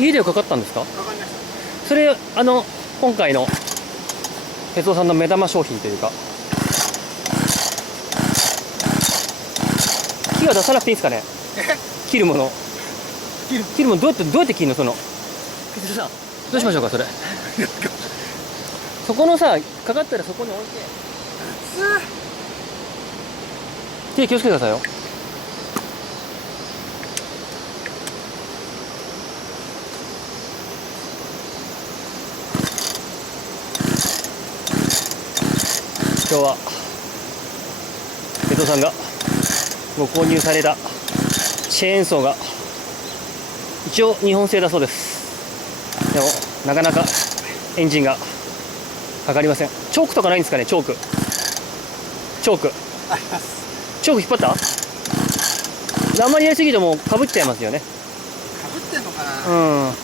家ではかかったんですか？わかりました。それ今回の哲夫さんの目玉商品というか、火は出さなくていいんですかね？切るもの切るものどうやって切るの？その哲夫さんどうしましょうかそれ。そこのさ、かかったらそこに置いて手気をつけてくださいよ。今日は哲夫さんがご購入されたチェーンソーが一応日本製だそうです。でもなかなかエンジンがかかりません。チョークとかないんですかね？チョークあります。チョーク引っ張った？あんまりやりすぎてもかぶっちゃいますよね。かぶってんのかな。うん。夏。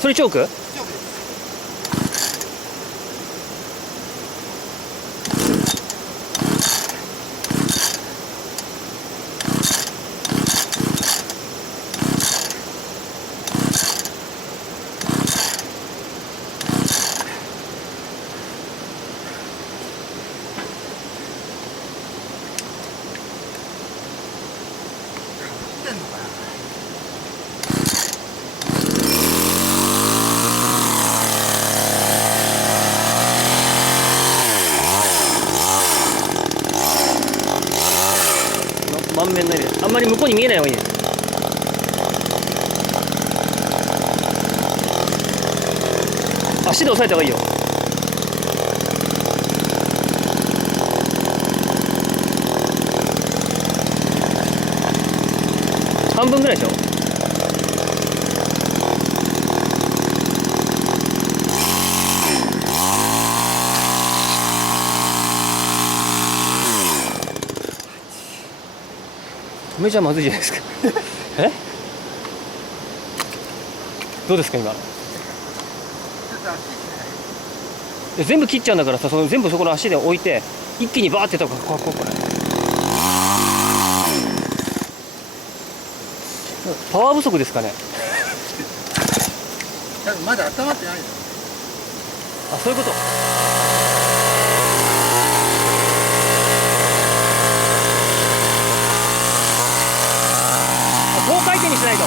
それチョーク？チョークです。かぶってんのかな。満面の笑みで、あんまり向こうに見えない方がいいね。足で押さえた方がいいよ。半分ぐらいでしょ。止めちゃまずいじゃないですか。え？どうですか今？ちょっと足ですね。全部切っちゃうんだからさ、全部そこの足で置いて一気にバーってやった方がかっこよくない？パワー不足ですかね？多分まだ温まってないです。あ、そういうこと。高回転にしないと。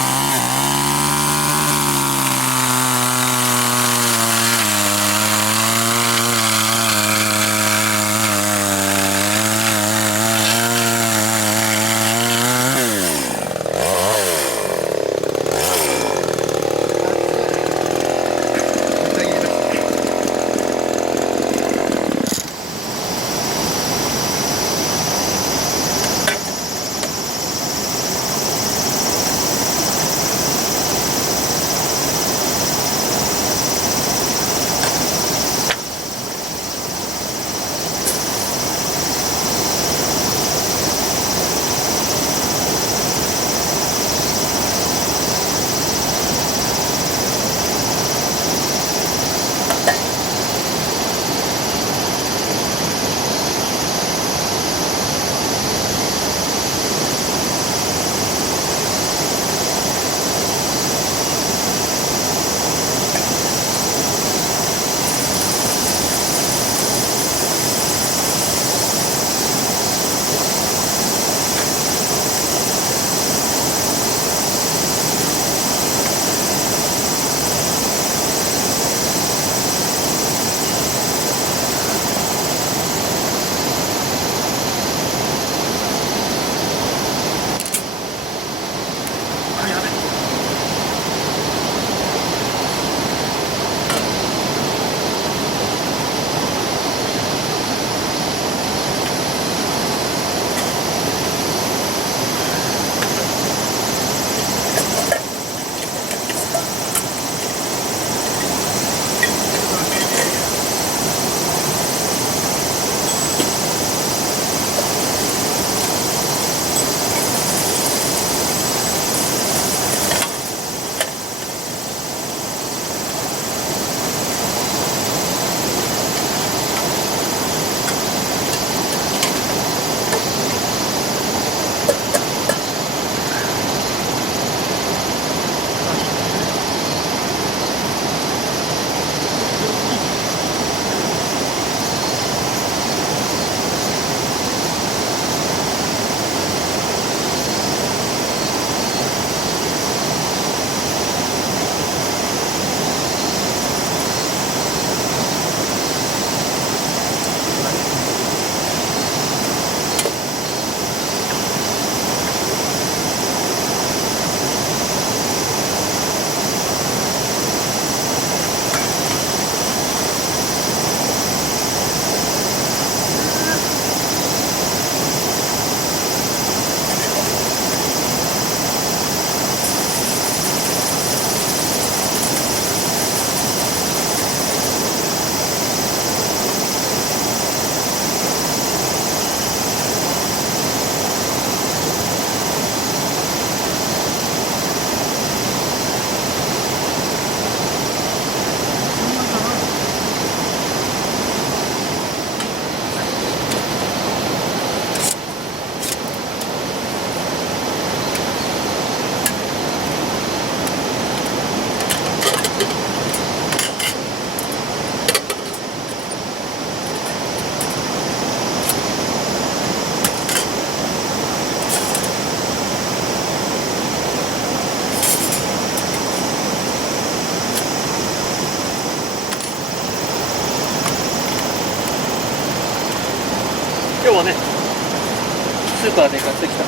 スーパーで買ってきた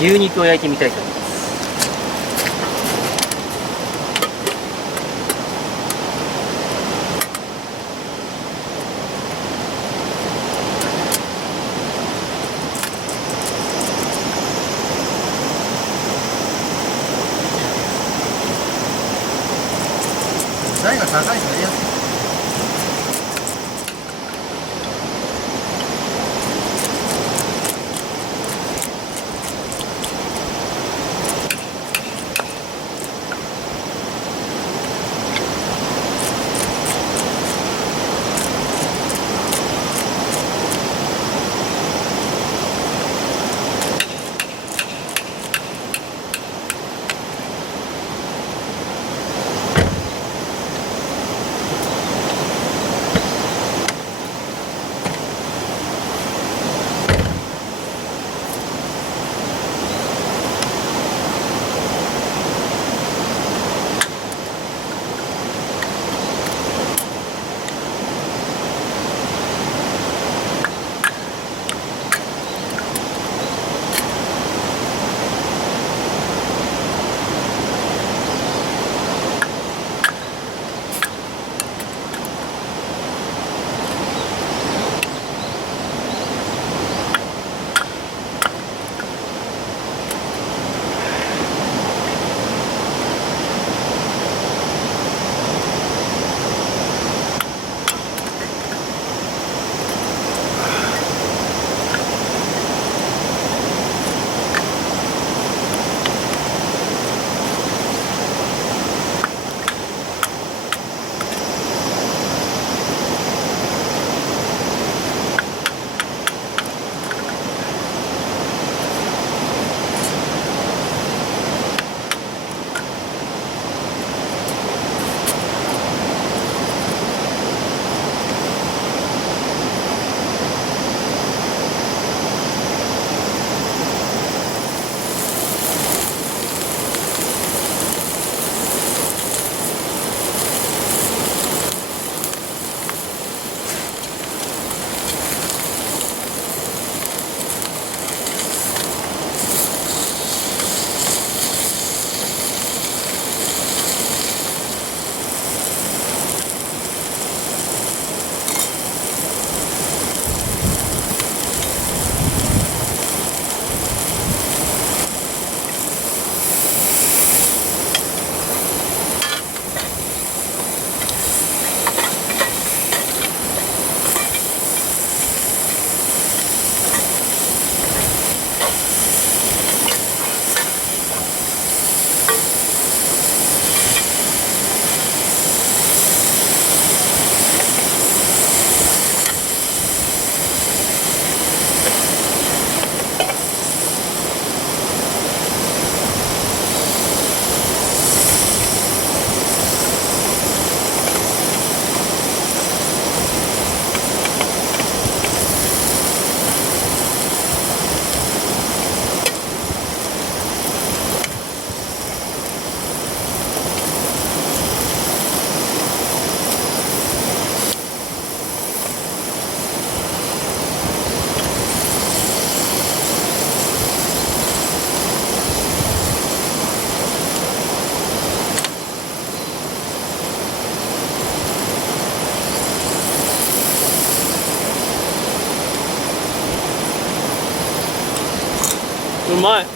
牛肉を焼いてみたいと思います。台が高いとやりやすい。うまい。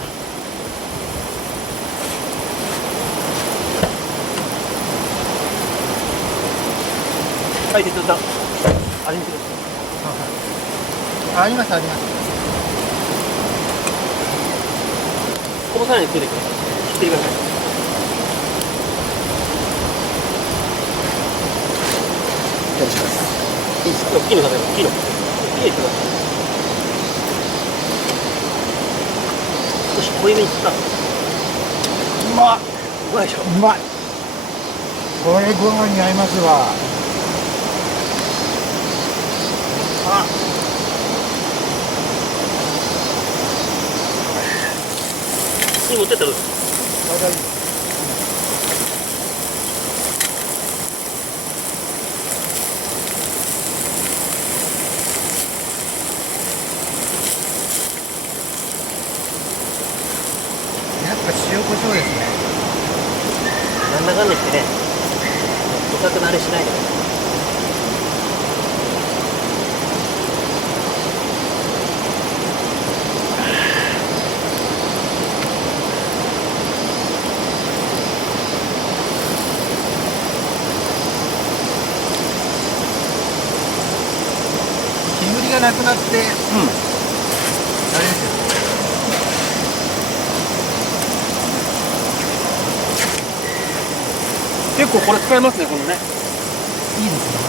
はい、で、ちょっと味見てください。ありますあります。このさらについてください。切ってください。よろしくです。いいですか。大きいの食べる。大きいの。大きいのください。少し濃いめに切った。うまっ。まいでしょ。うまい。これご飯に合いますわ。あ。に持ってったらどう？大丈夫。胡椒ですね。なんだかんだ言ってね、お酒のあれしないでね。煙がなくなって、あれですよ。結構これ使えますね、このね。いいですね。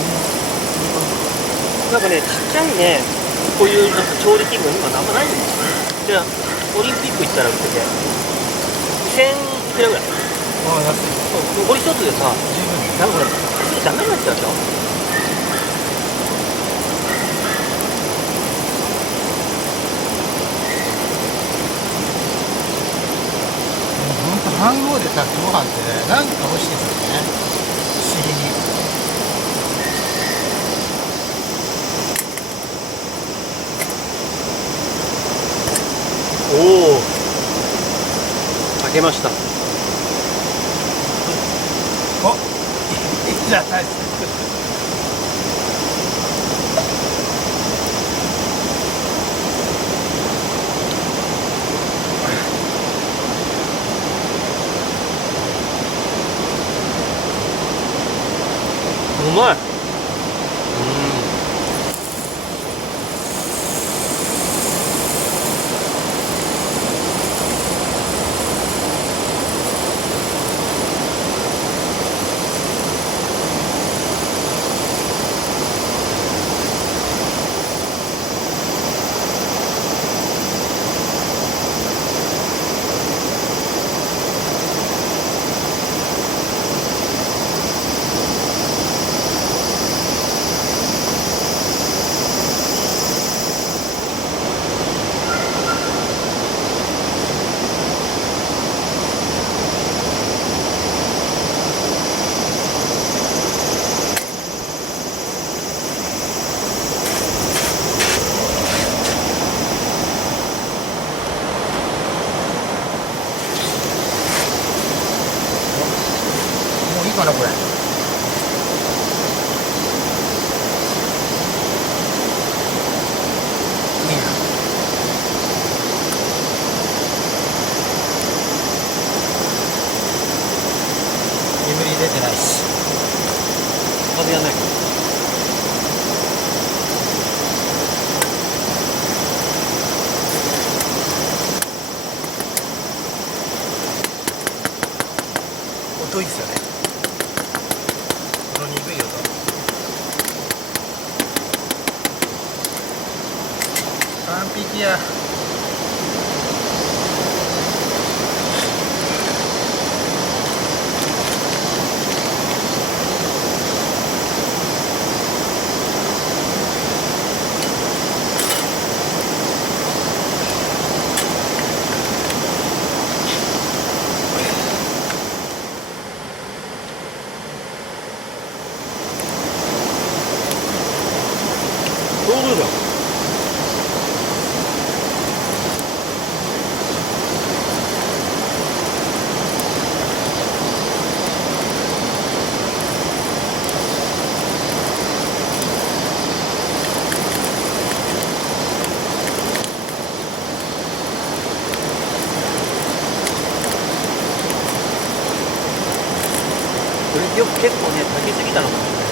なんかね、ちっちゃいね、こういうなんか調理器具が今あんまないんですよ。で、オリンピック行ったら売ってて、2000いくらぐらい。ああ、安い。そう、これ一つでさ、十分です。なんかこれ、すぐダメになっちゃうでしょ。ほんと飯盒で炊くご飯ってなんか美味しいですよね。不思議に。おお、炊けました。お、いいじゃないですか。うまい。もういいかな、これ。いいな。煙出てないし。風やんないか。音いいですよね。この鈍い音。完璧や。ちょうどいいじゃん。これよく結構ね、炊きすぎたのかもしれない。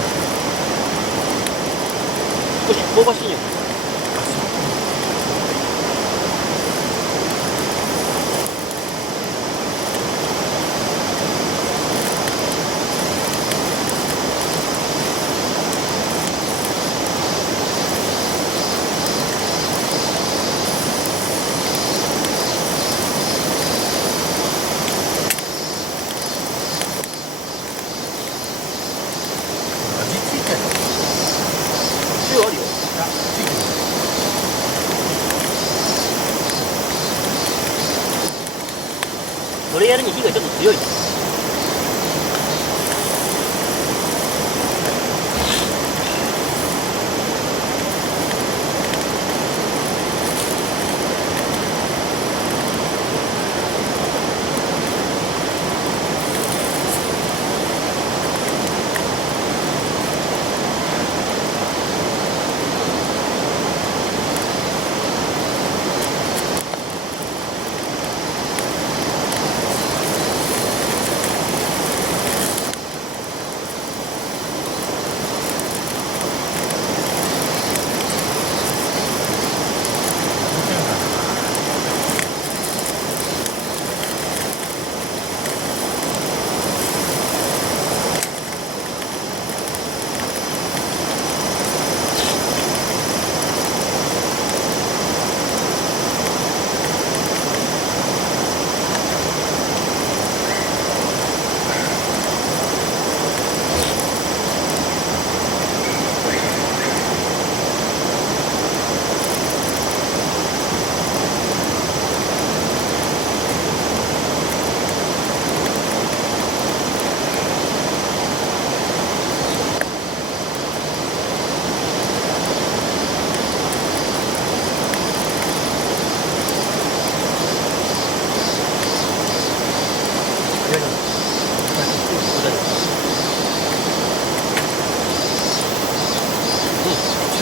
少し香ばしいよ。味ついてるの？塩あるよ。あ、ついてる。それやるに火がちょっと強い。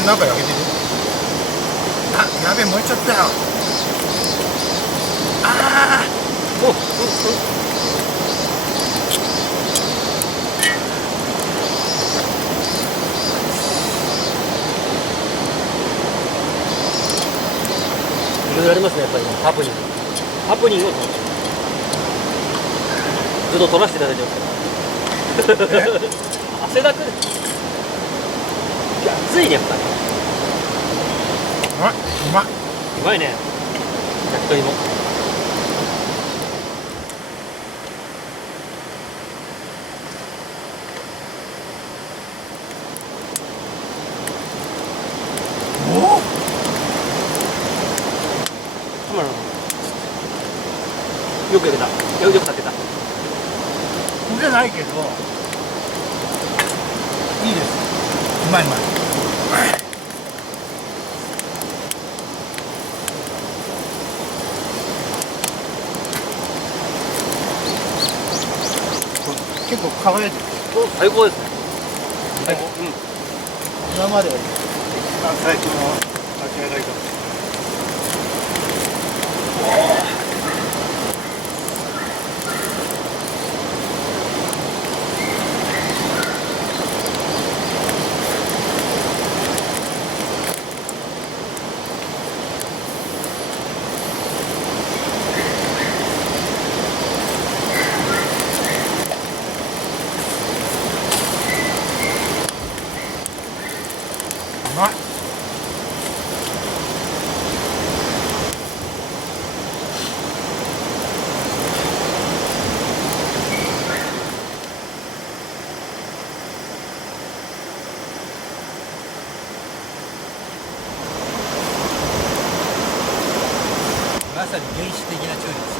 なんか焼けてる。あ、やべえ、燃えちゃったよ。ああ。おおいろいろありますね、やっぱりハプニング。ハプニングを楽しむ。ずっと撮らせていただいてますから。汗だくで。いや、暑いね、やっぱり。うまい、うまい。うまいね。焼き鳥も。おお。よく焼けた。よく炊けた。じゃないけどいいです。うまいうまい。結構輝いてる。最高ですね。最高。うん。今までは最高の立ち上がりだ。うまい。まさに原始的な調理です。